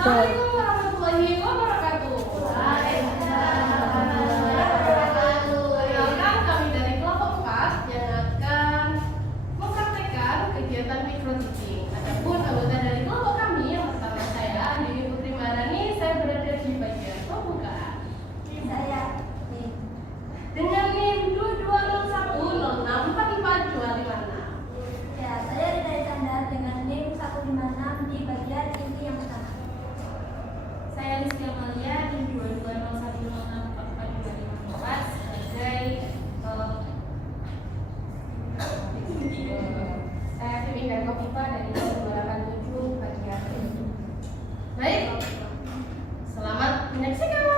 Assalamualaikum warahmatullahi wabarakatuh. Perkenalkan, kami dari kelompok 4 yang akan mempraktekkan kegiatan micro teaching. Adapun anggota dari kelompok kami yang pertama saya, Dewi Putri Marani, saya berada di bagian pembukaan. Saya Dengan NIM 220106442556. Ya, saya Rita Iskandar dengan NIM 156 di bagian inti yang pertama. Saya Rizky Amalia NIM 220106442554 sebagai Saya Dewi dan Kofifa dari NIM 287 bagian. Baik, selamat menyaksikan.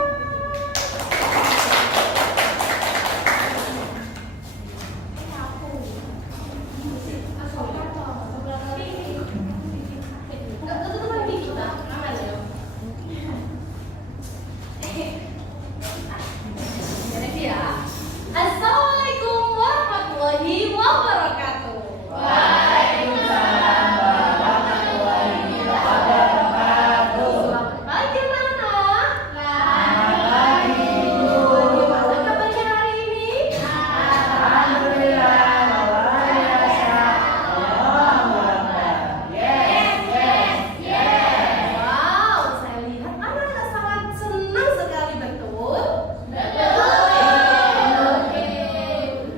Assalamualaikum warahmatullahi wabarakatuh. Waalaikumsalam warahmatullahi wabarakatuh. Selamat pagi anak-anak. Selamat pagi, Bu. Gimana kabarnya hari ini? Alhamdulillah, luar biasa. Allahu Akbar. Yes, yes, yes. Wow, saya lihat anak-anak sangat senang sekali, betul? Oke.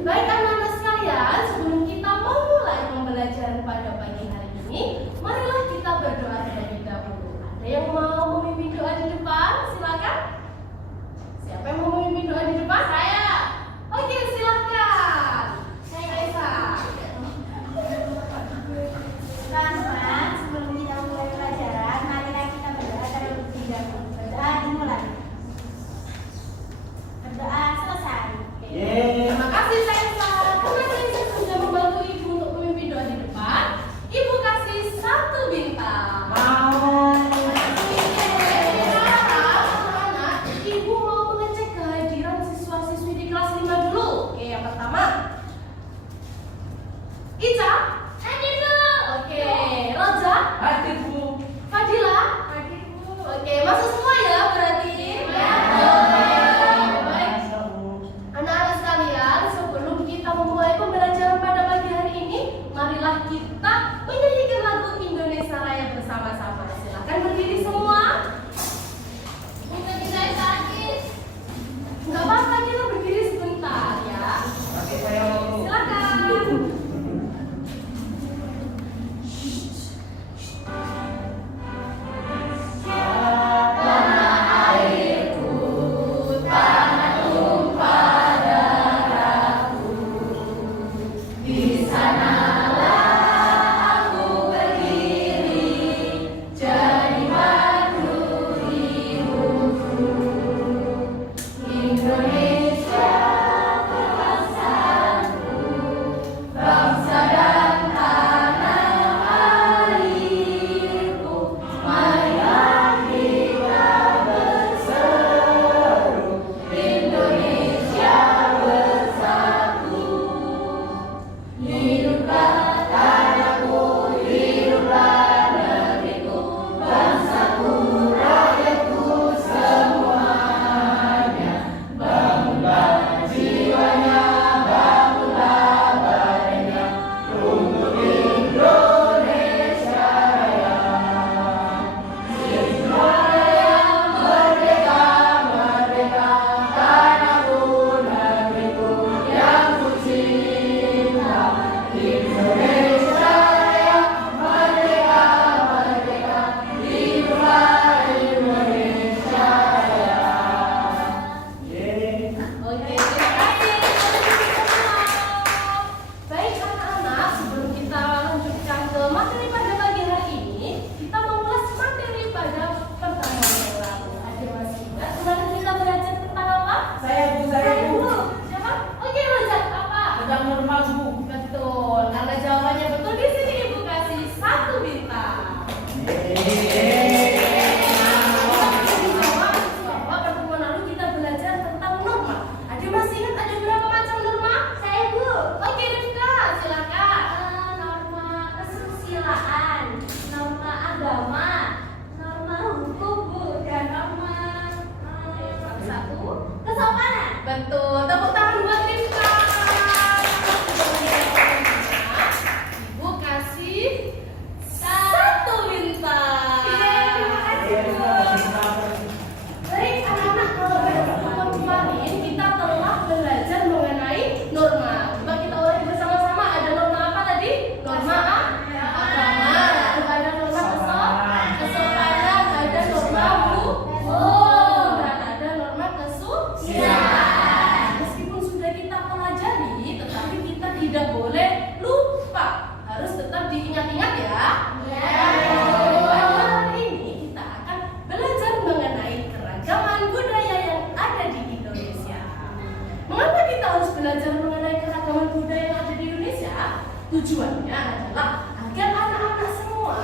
Baik anak-anak sekalian, sebelum kita memulai pembelajaran pada pagi hari ini, marilah kita berdoa terlebih dahulu. Ada yang mau memimpin doa di depan? Silakan. Siapa yang mau memimpin doa di depan? Saya. Oke, silakan. Saya Kaisa. Teman-teman, sebelum kita mulai pelajaran, marilah kita berdoa terlebih dahulu. Berdoa dimulai. Berdoa selesai. Yeay. Terima kasih Kaisa. Karena Kaisa sudah membantu Ibu untuk memimpin doa di depan, Ibu kasih 1 bintang. Mau. Sekarang anak-anak, Ibu mau mengecek kehadiran siswa-siswi di kelas 5 dulu. Oke, yang pertama Ica. Hadir Bu. Oke, Roja. Hadir, Bu. Fadila. Hadir Bu. Oke, masuk semua ya berarti. Baik. Masa, Bu. Anak-anak sekalian, sebelum kita memulai pembelajaran pada pagi hari ini, marilah kita menyanyikan lagu Indonesia Raya bersama-sama. Silakan berdiri semua. Untuk saya sakit. Nggak apa-apa, kita berdiri sebentar ya. Oke, saya mau, Bu. Silakan. harus tetap diingat-ingat ya. Ya. Pada hari ini kita akan belajar mengenai keragaman budaya yang ada di Indonesia. Mengapa kita harus belajar mengenai keragaman budaya yang ada di Indonesia? Tujuannya adalah agar anak-anak semua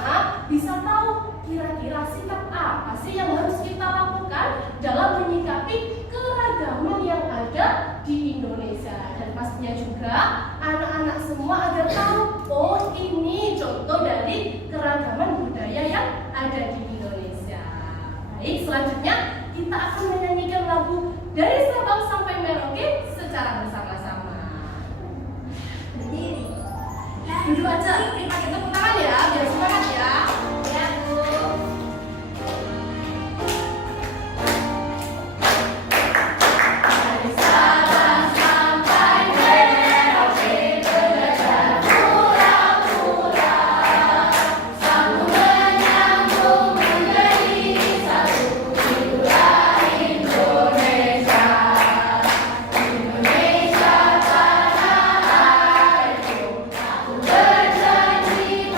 bisa tahu kira-kira sikap apa sih yang harus kita lakukan dalam menyikapi keragaman yang ada di Indonesia. Dan pastinya juga anak-anak semua agar tahu, oh ini contoh dari keragaman budaya yang ada di Indonesia. Baik, selanjutnya kita akan menyanyikan lagu Dari Sabang Sampai Merauke secara bersama-sama. Berdiri. Duduk aja, kita tepuk tangan ya, biar semangat ya. Ya, Bu. Dari Sabang sampai Merauke belajar pura-pura, sambung menyambung menjadi satu itulah Indonesia. Indonesia tanah airku, aku berjanji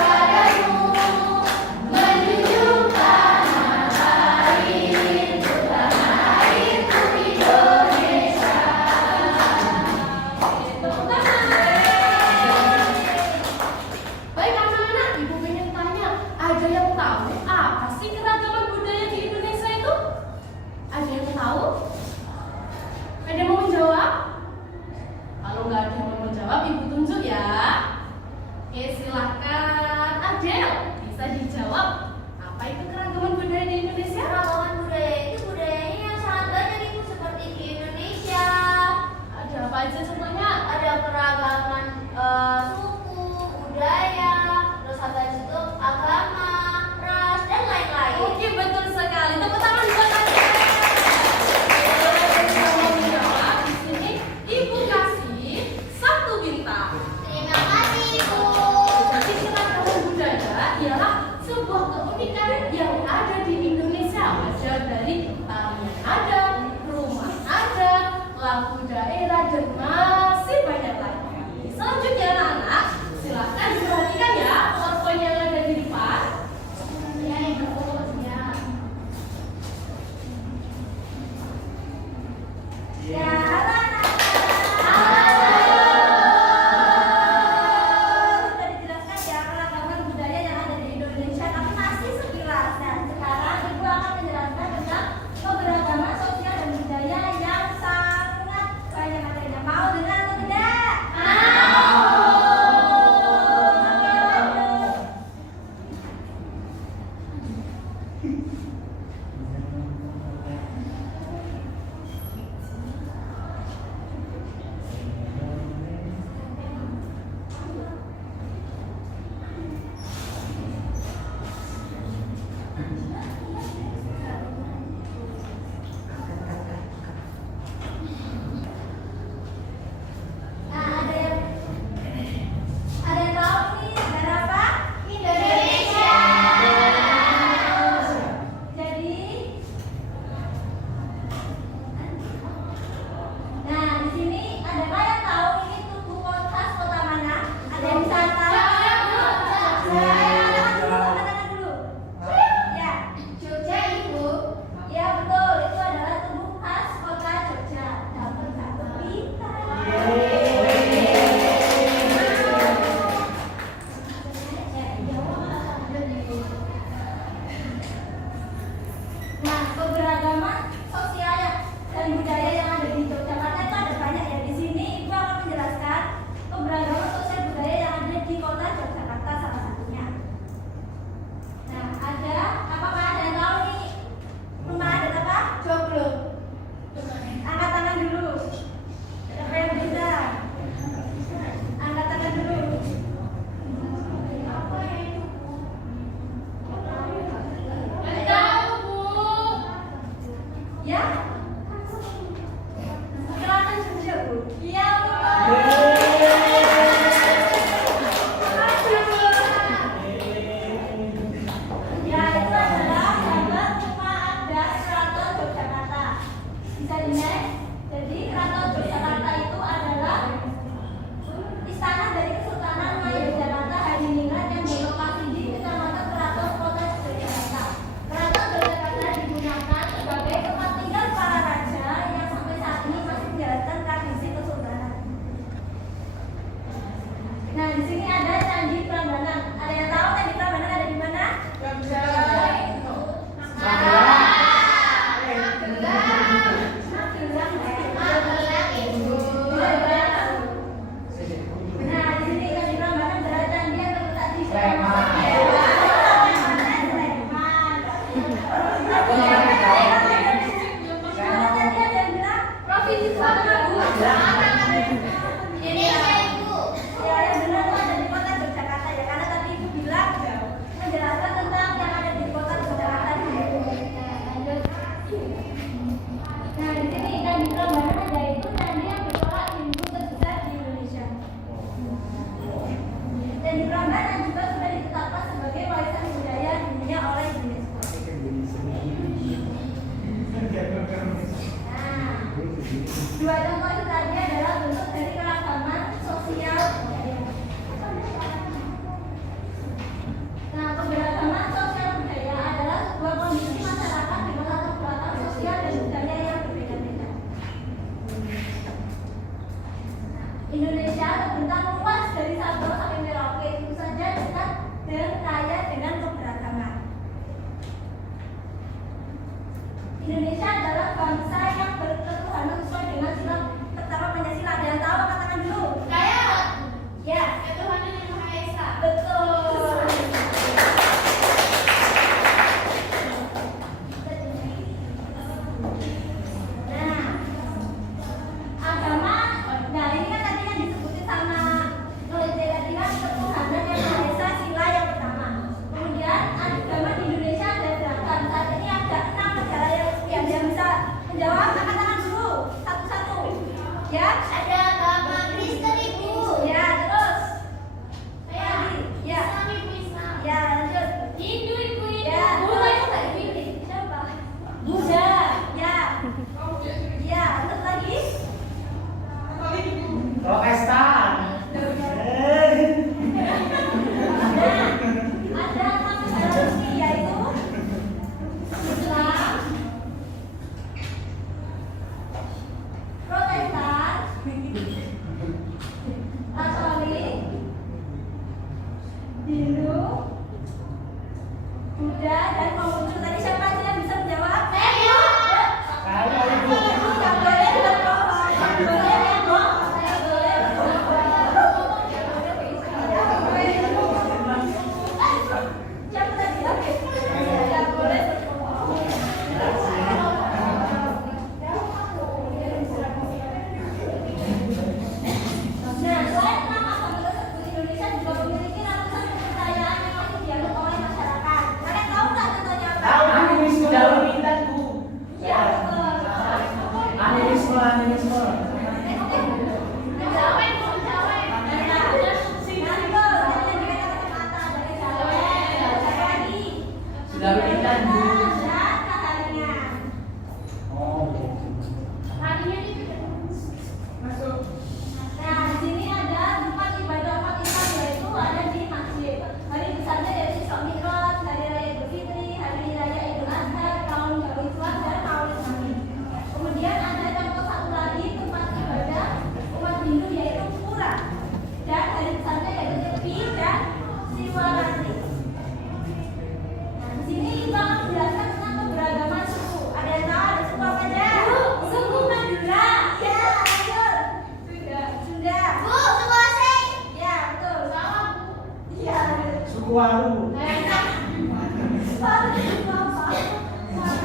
waru.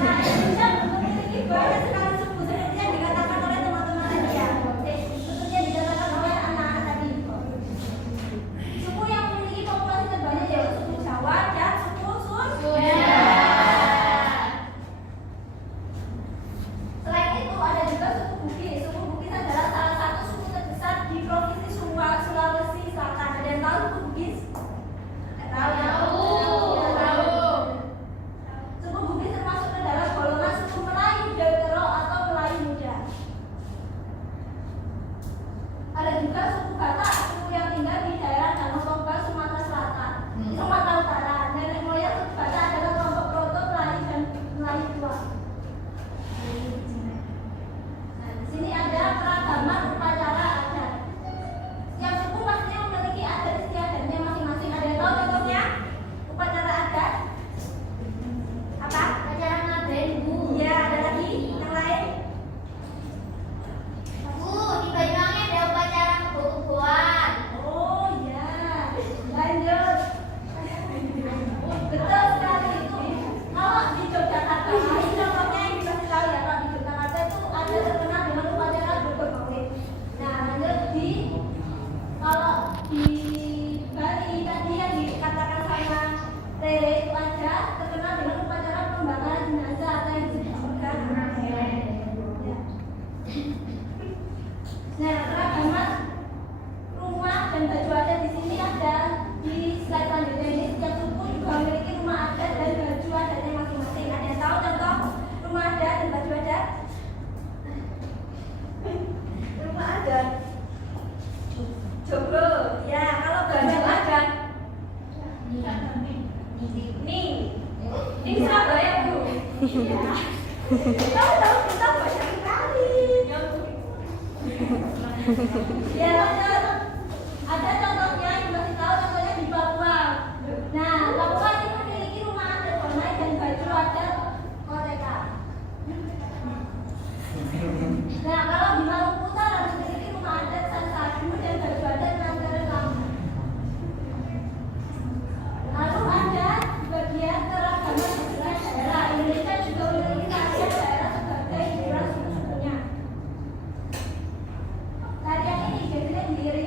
Indonesia memiliki banyak sekali suku seperti yang dikatakan oleh teman-teman tadi ya. Seperti yang dikatakan oleh anak-anak tadi. Suku yang memiliki populasi terbanyak yaitu suku Jawa dan suku Sunda. Selain itu ada juga suku Bugis. Suku Bugis adalah salah satu suku terbesar di provinsi Sulawesi Selatan. Ada yang tahu suku Bugis? Tahu ya? Suku Bugis termasuk ke dalam golongan suku Melayu Deutero atau Melayu Muda. Ada juga suku Batak, suku yang tinggal di daerah Danau Toba, Sumatera Selatan, Sumatera Utara. Nenek moyang suku Batak adalah kelompok proto Melayu dan Melayu tua. Nah, di sini ada keragaman upacara adat. Setiap suku pastinya memiliki adat istiadatnya masing-masing. Ada yang tahu contohnya upacara adat? Apa? Acara ngaben, Bu. Iya, ada lagi yang lain. Bu, di Banyuwangi ada upacara kebo-keboan. Oh iya, lanjut. Betul sekali itu. Kalau di Yogyakarta, ini contohnya yang dikasih tahu ya, kalau di Yogyakarta itu ada terkenal dengan upacara Bogor Maulid. Nah, lanjut kalau di Bali tadi yang dikatakan sama Rere itu ada terkenal dengan upacara pembakaran jenazah atau yang disebut organ. Ya. Nah, keragaman rumah dan baju adat di sini ada di slide selanjutnya. Ini setiap suku juga memiliki rumah adat dan baju adatnya masing-masing. Ada yang tahu contoh rumah adat dan baju adat? Rumah adat Joglo. Ya, kalau baju adat Ning Surabaya, Bu. Iya. Tahu kita banyak sekali. Ya, lanjut. Ada contohnya yang masih tahu contohnya di Papua. Nah, Papua ini memiliki rumah adat Bonai dan baju adat Koteka. Nah, kalau di Maluku Utara memiliki rumah adat Sansadu dan baju adat Nanggaran Lampung. Lalu ada bagian keragaman setiap daerah. Indonesia juga memiliki tarian daerah sebagai hiburan suku-sukunya. Tarian ini biasanya diiringi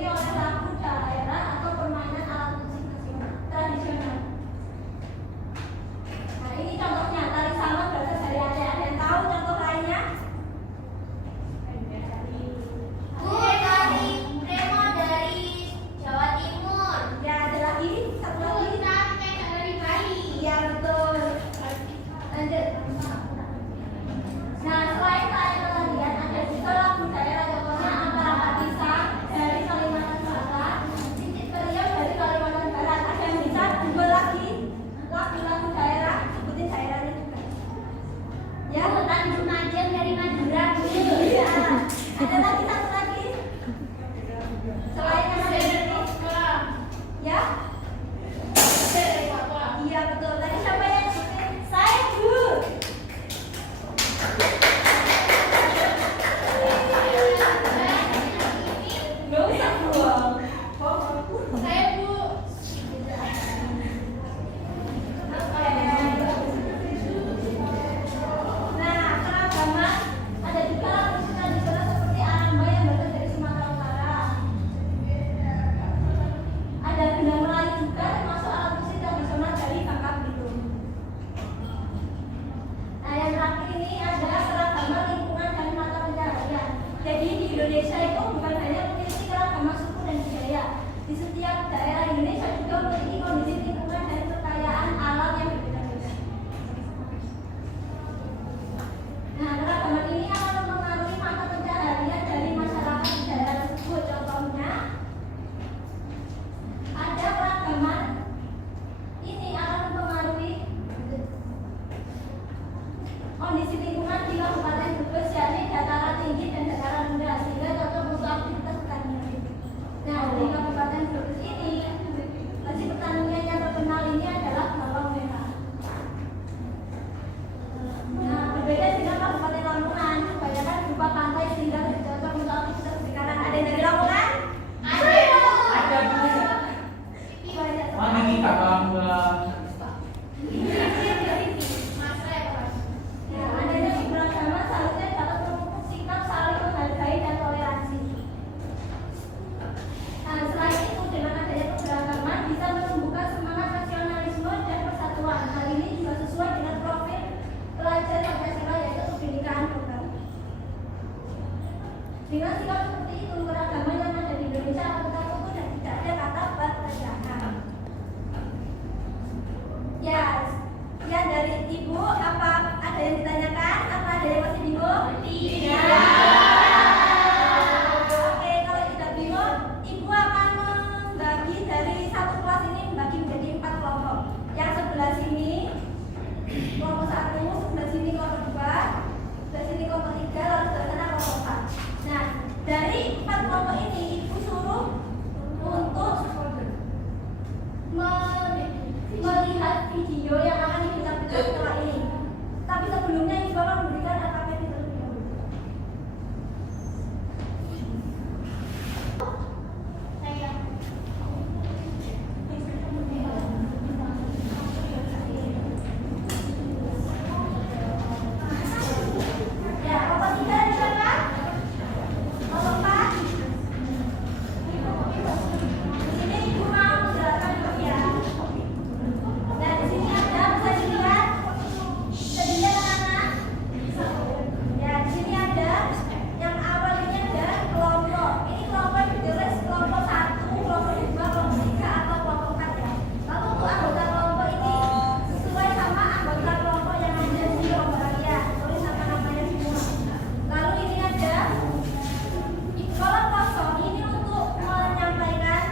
video yang akan ditampilkan setelah ini. Tapi sebelumnya Ibu akan memberikan AKP terlebih dahulu. Ya, Bapak tidak silakan. Bapak. Di sini Ibu mau menjelaskan dulu ya. Nah, di sini ada bisa dilihat. Bisa dilihat anak-anak? Ya, di sini ada yang awal ini ada kelompok. Ini kelompok ditulis kelompok 1, kelompok 2, kelompok 3 atau kelompok 4 ya. Lalu untuk anggota kelompok ini sesuai sama anggota kelompok yang ada di kelompok kalian. Tulis nama-namanya semua. Lalu ini ada kolom kosong ini untuk menyampaikan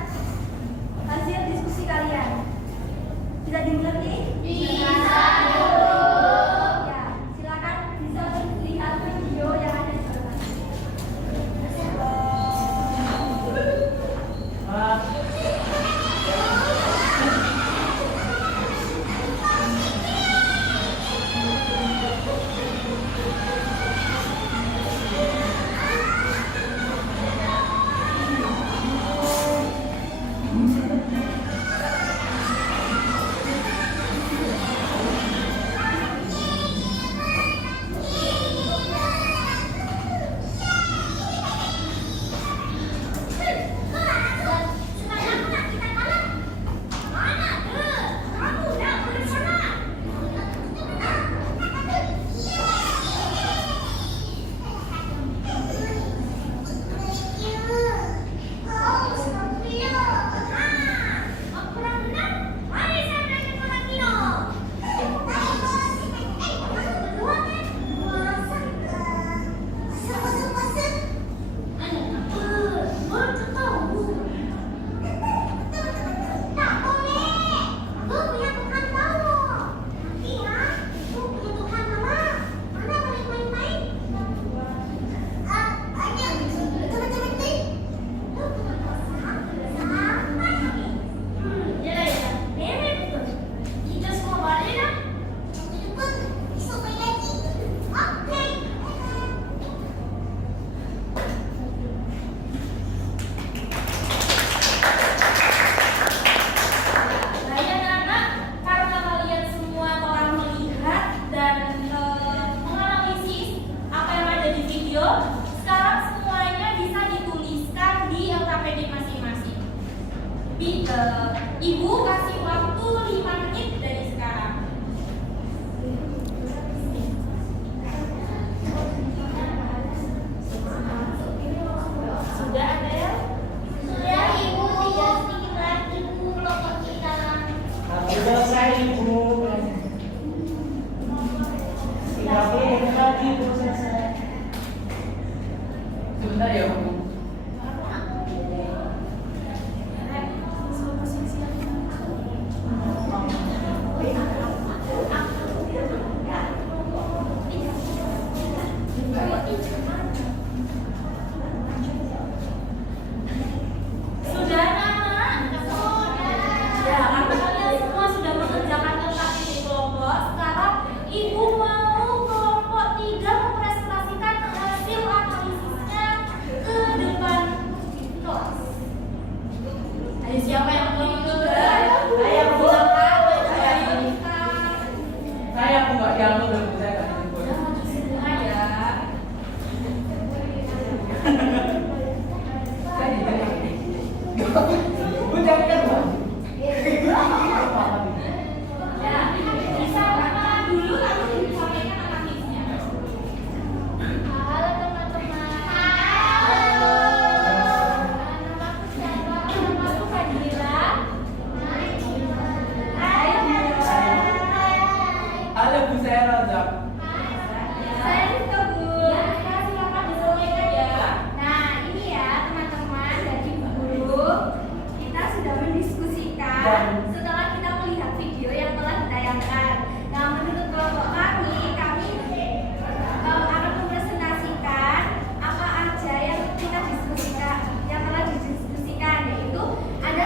hasil diskusi kalian. Bisa dimengerti? Bisa. Ya, silakan bisa lihat video yang ada di sana. Pak. Nah ya anak-anak, karena kalian semua telah melihat dan menganalisis apa yang ada di video, sekarang semuanya bisa dituliskan di LKPD masing-masing. Ibu kasih waktu 5 menit dari sekarang. Sudah ada ya? Sudah Ibu, tinggal sedikit lagi Bu kelompok kita. Tapi selesai Ibu. 3 menit lagi Bu selesai. Sebentar ya Bu. Sudah anak-anak? Ya, karena kalian semua sudah mengerjakan LKPD kelompok, sekarang Ibu mau kelompok 3 mempresentasikan hasil analisisnya ke depan kelas. Ayo siapa yang mau ikut? Saya Bu. Saya Saya Bu nggak diambil dan saya nggak dijemput. maju semua ya. Saya dijemput. Bu jangan kan Bu. Ya, bisa perkenalan dulu lalu disampaikan analisisnya. Halo teman-teman. Halo. Namaku siapa? Namaku Fadila. Hai. Halo Bu, saya Razak. Saya Rizka Bu. Ya, silakan disampaikan ya. Nah, ini ya teman-teman dari Bu Guru. Kita sudah mendiskusikan setelah kita melihat video yang telah ditayangkan. Nah, menurut kelompok kami akan mempresentasikan apa aja yang kita diskusikan, yang telah didiskusikan, yaitu ada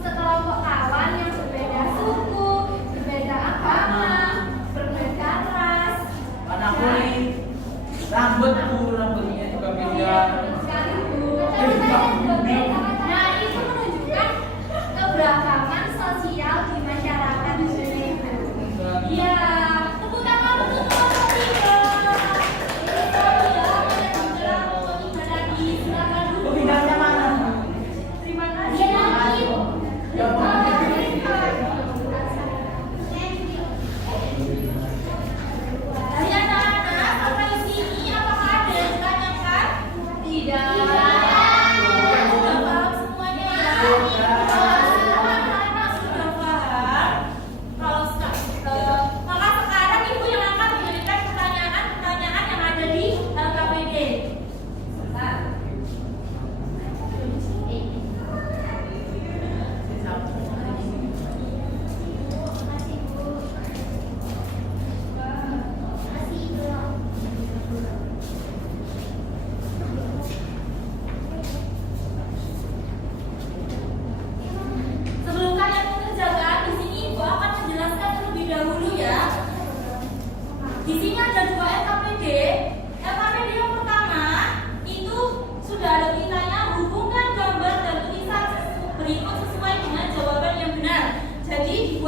sekelompok kawan yang berbeda suku, berbeda agama,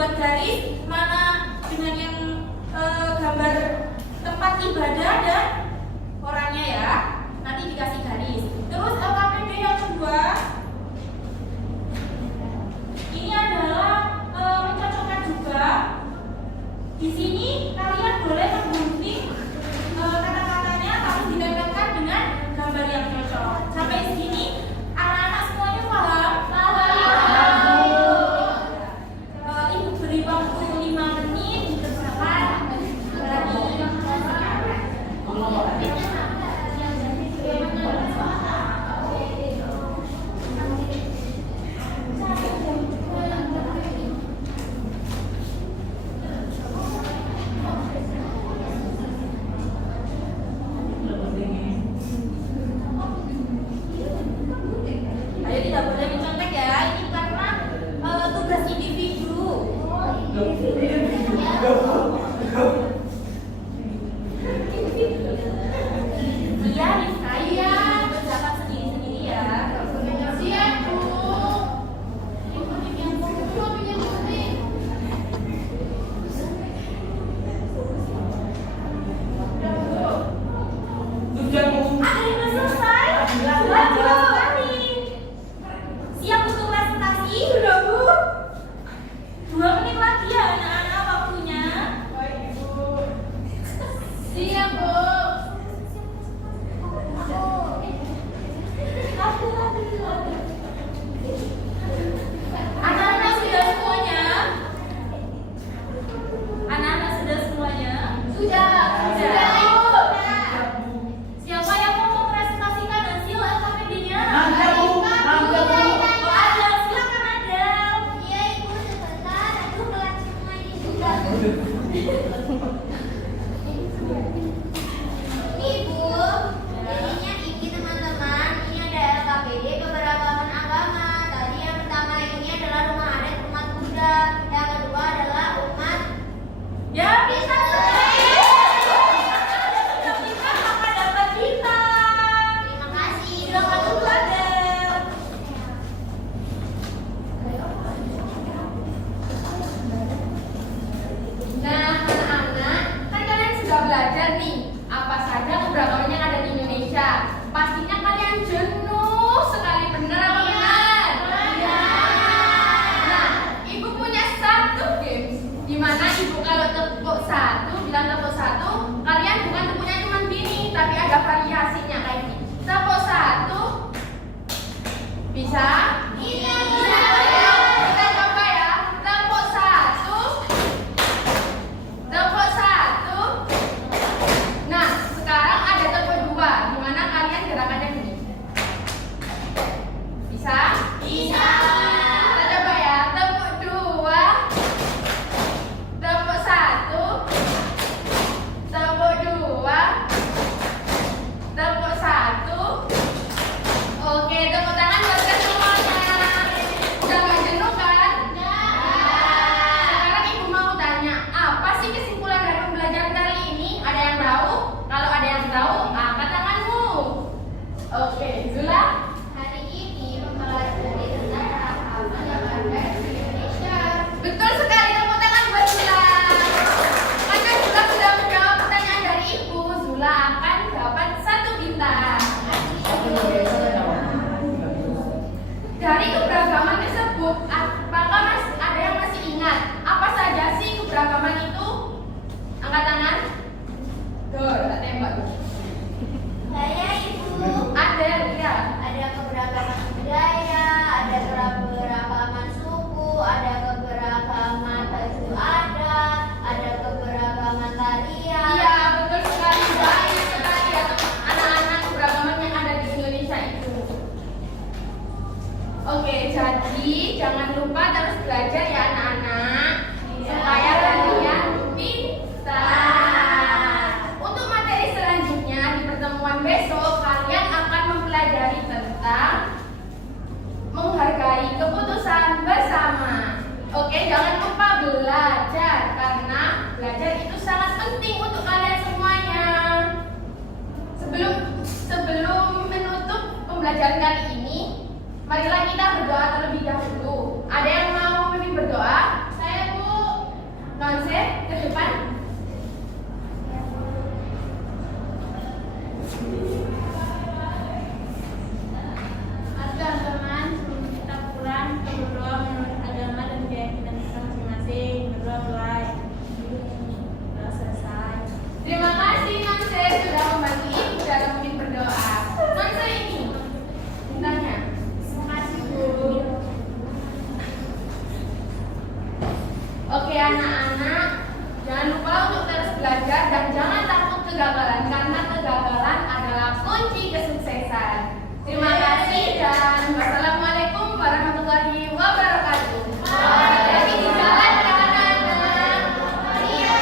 buat garis, mana dengan yang gambar tempat ibadah dan orangnya ya. Nanti dikasih garis. Terus LKPD yang kedua, ini adalah mencocokkan juga. Di sini kalian boleh menggunting kata-katanya tapi ditempelkan dengan gambar yang cocok. Sampai sini anak-anak semuanya paham? Ibu beri waktu 5 menit dikerjakan Ayo, tidak boleh mencontek ya. Ini karena tugas individu. Iya, Rizka, berjalan sendiri-sendiri ya. Siap, Bu. Ibu bikin gunting. Sudah Bu. Ada yang belum selesai? Lanjut sekali. Siap untuk presentasi? Sudah, Bu. 2 menit lagi ya anak-anak waktunya. Siap, Bu. Anak-anak sudah semuanya? Anak-anak sudah semuanya? Sudah. Sudah. Bu. Siapa yang mau mempresentasikan hasil LKPD-nya? Ada Bu. Ada Bu. Oh, ada, silakan ada. Iya ibu sebentar, aku kelas semua ini juga. Ibu, jadinya ini teman-teman, ini ada LKPD keberagaman agama. Tadi yang pertama ini adalah rumah adat umat Buddha, yang kedua adalah umat Ya, bisa sekali. Sudah bisa, maka dapat bintang. Terima kasih. Silakan dulu Adel. Nah, anak-anak, kan kalian sudah belajar nih apa saja keberagaman yang ada di Indonesia. Pastinya kalian jenuh sekali, benar apa benar? Iya. Nah, ibu punya satu games di mana ibu kalau tepuk satu, bilang tepuk satu, kalian bukan tepuknya cuma gini, tapi ada variasinya kayak gini. Tepuk satu, bisa? Iya. Ayo, kita coba ya. Tepuk satu. Tepuk satu. Nah, sekarang ada tepuk dua, di mana kalian gerakannya gini. Bisa? Bisa. Kita coba ya. Tepuk dua. Tepuk satu. Tepuk dua. Tepuk satu. Oke, tepuk tangan buat semuanya. Udah gak jenuh kan? Sekarang ibu mau tanya, apa sih kesimpulan dari pembelajaran kali ini? Ada yang tahu? Kalau ada yang tahu, angkat tanganmu. Oke, Zula. Hari ini mempelajari tentang agama yang ada di Indonesia. Betul sekali, tepuk tangan buat Zula. Karena Zula sudah menjawab pertanyaan dari ibu, Zula akan dapat 1 bintang. Dari keberagaman tersebut, apakah ada yang masih ingat apa saja sih keberagaman itu? Angkat tangan. Dor, tak tembak. Saya ibu. Ada, ya. Ada keberagaman budaya, ada keberagaman suku, ada keberagaman baju adat, ada keberagaman tarian. Iya, betul sekali. Baik sekali ya, anak-anak keberagaman yang ada di Indonesia itu. Oke, jadi jangan lupa terus belajar ya anak-anak, supaya kalian pintar. Untuk materi selanjutnya di pertemuan besok kalian akan mempelajari tentang menghargai keputusan bersama. Oke, jangan lupa belajar karena belajar itu sangat penting untuk kalian semuanya. Sebelum menutup pembelajaran kali ini, marilah kita berdoa terlebih dahulu. Ada yang mau memimpin berdoa? Saya, Bu. Oke anak-anak, jangan lupa untuk terus belajar dan jangan takut kegagalan karena kegagalan adalah kunci kesuksesan. Terima kasih dan wassalamualaikum warahmatullahi wabarakatuh. Hati-hati di jalan anak-anak. Iya.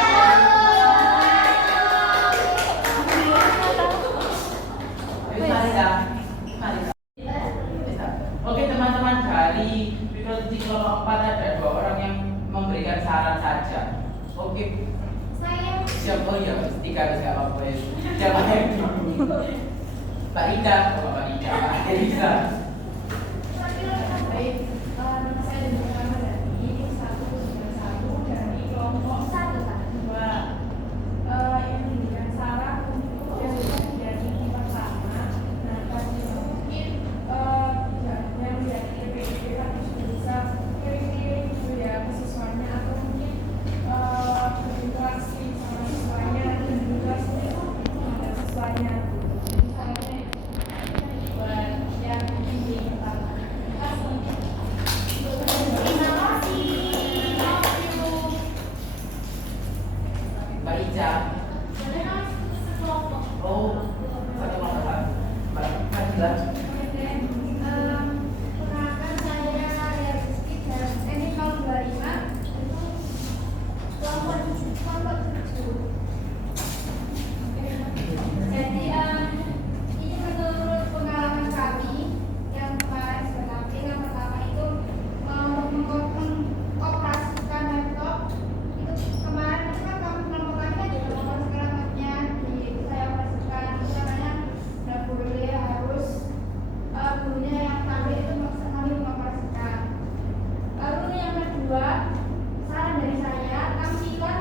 Oke teman-teman, dari microteaching kelompok 4 ada 2 orang yang memberikan saran saja. Oke. Saya Siap, oh iya, 3 harus nggak apa-apa ya. Siapa yang dulu? Mbak Ida, Mbak Ida, Mbak Elisa. Baik, nama saya Dina Ramadhani, 191 dari kelompok 2. Yang diberikan saran untuk yang menjadi pertama. Nah, tadi mungkin yang menjadi TPIP kan bisa kirim-kirim gitu ya ke siswanya atau mungkin berinteraksi sama siswanya dan juga terhadap siswanya. Misalnya buat yang di pertama. Terima kasih. Mbak Ica. Oh, satu kelompok. Mbak Fadila. perkenalkan saya Rizky dan ini tahun 25 itu kelompok 7. Jadi ini menurut pengalaman kami yang kemarin sebenarnya yang pertama itu mengoperasikan laptop itu kemarin itu kan kami menemukan kan di mengoperasikan laptopnya saya operasikan itu namanya dan gurunya harus gurunya yang tampil itu maksa kami mengoperasikan. Lalu yang kedua saran dari saya kami kan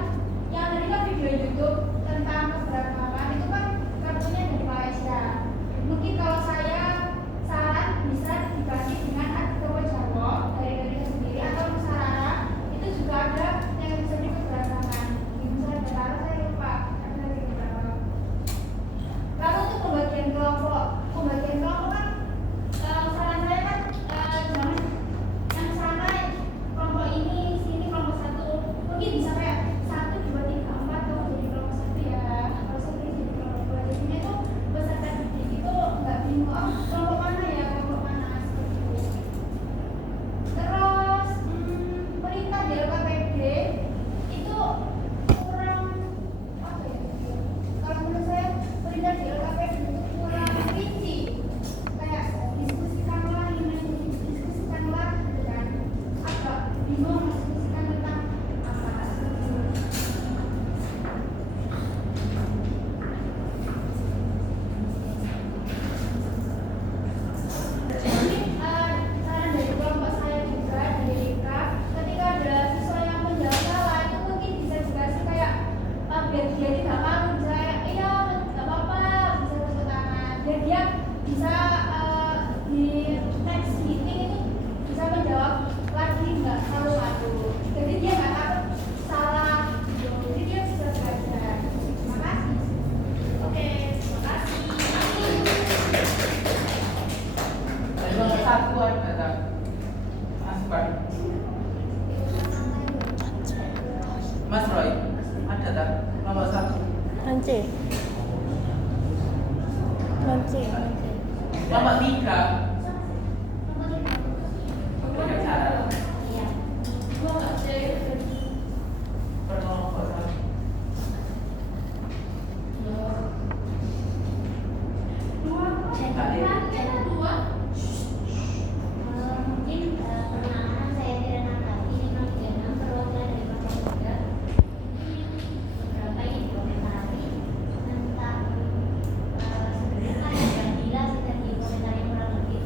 yang tadi kan video YouTube tentang keberagaman itu kan kartunya dari Malaysia. Mungkin kalau saya saran bisa diganti dengan Adobe Jawa dari Indonesia sendiri atau Nusantara itu juga ada yang bisa keberagaman. Di Nusantara saya lupa ada dari beberapa. Lalu untuk pembagian kelompok kan saran saya kan jangan yang sana kelompok ini sini kelompok 1 mungkin bisa kayak 1, 2, 3, 4 kalau jadi kelompok 1 ya kalau satu jadi kelompok 2 di sini tuh peserta didik itu nggak bingung kelompok mana ya kelompok mana seperti itu. Terus perintah di LKPD itu kurang apa ya, kalau menurut saya perintah di LKPD itu kurang rinci, kayak diskusikanlah ini diskusikanlah gitu kan, agak bingung diskusikan tentang apa seperti itu. Mungkin saran dari kelompok saya juga dari Rika, ketika ada siswa yang menjawab salah itu mungkin bisa dikasih kayak biar dia tidak malu, bisa iya nggak apa-apa, bisa tepuk tangan, biar dia bisa di next meeting itu bisa menjawab lagi nggak malu-malu. Jadi dia nggak takut salah, gitu. Jadi dia bisa belajar. Terima kasih. Oke, terima kasih. Dari kelompok 1 ada Mas Bar. Mas Roy, ada tak? Kelompok 1. Lance. Kelompok 3. Memberikan saran. Per kelompok 1. Mungkin perkenalkan saya Tirana Tati 536 perwakilan dari kelompok 3. Ini beberapa yang dikomentari tentang sebenarnya kan ada gila sudah dikomentari kurang lebih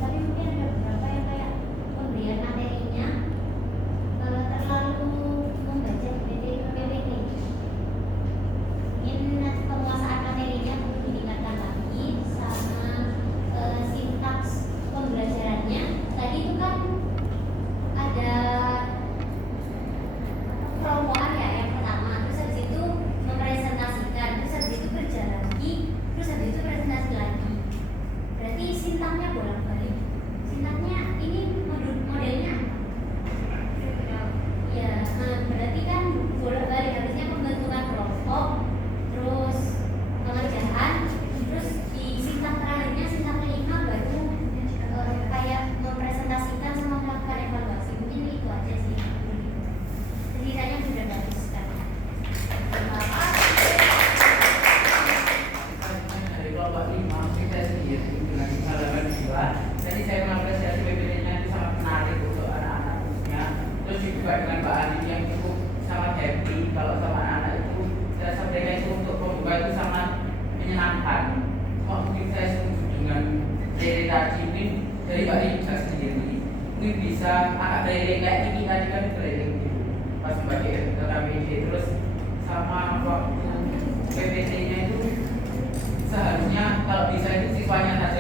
juga dengan Mbak Ani yang cukup sangat happy kalau sama anak itu rasa mereka itu untuk pembuka itu sangat menyenangkan. Cuma mungkin saya setuju dengan Rere tadi, mungkin dari Mbak Ani juga sendiri mungkin bisa agak berlele kayak ini tadi kan berlele gitu pas bagi KPD, terus sama waktu PPT-nya itu seharusnya kalau bisa itu siswanya saja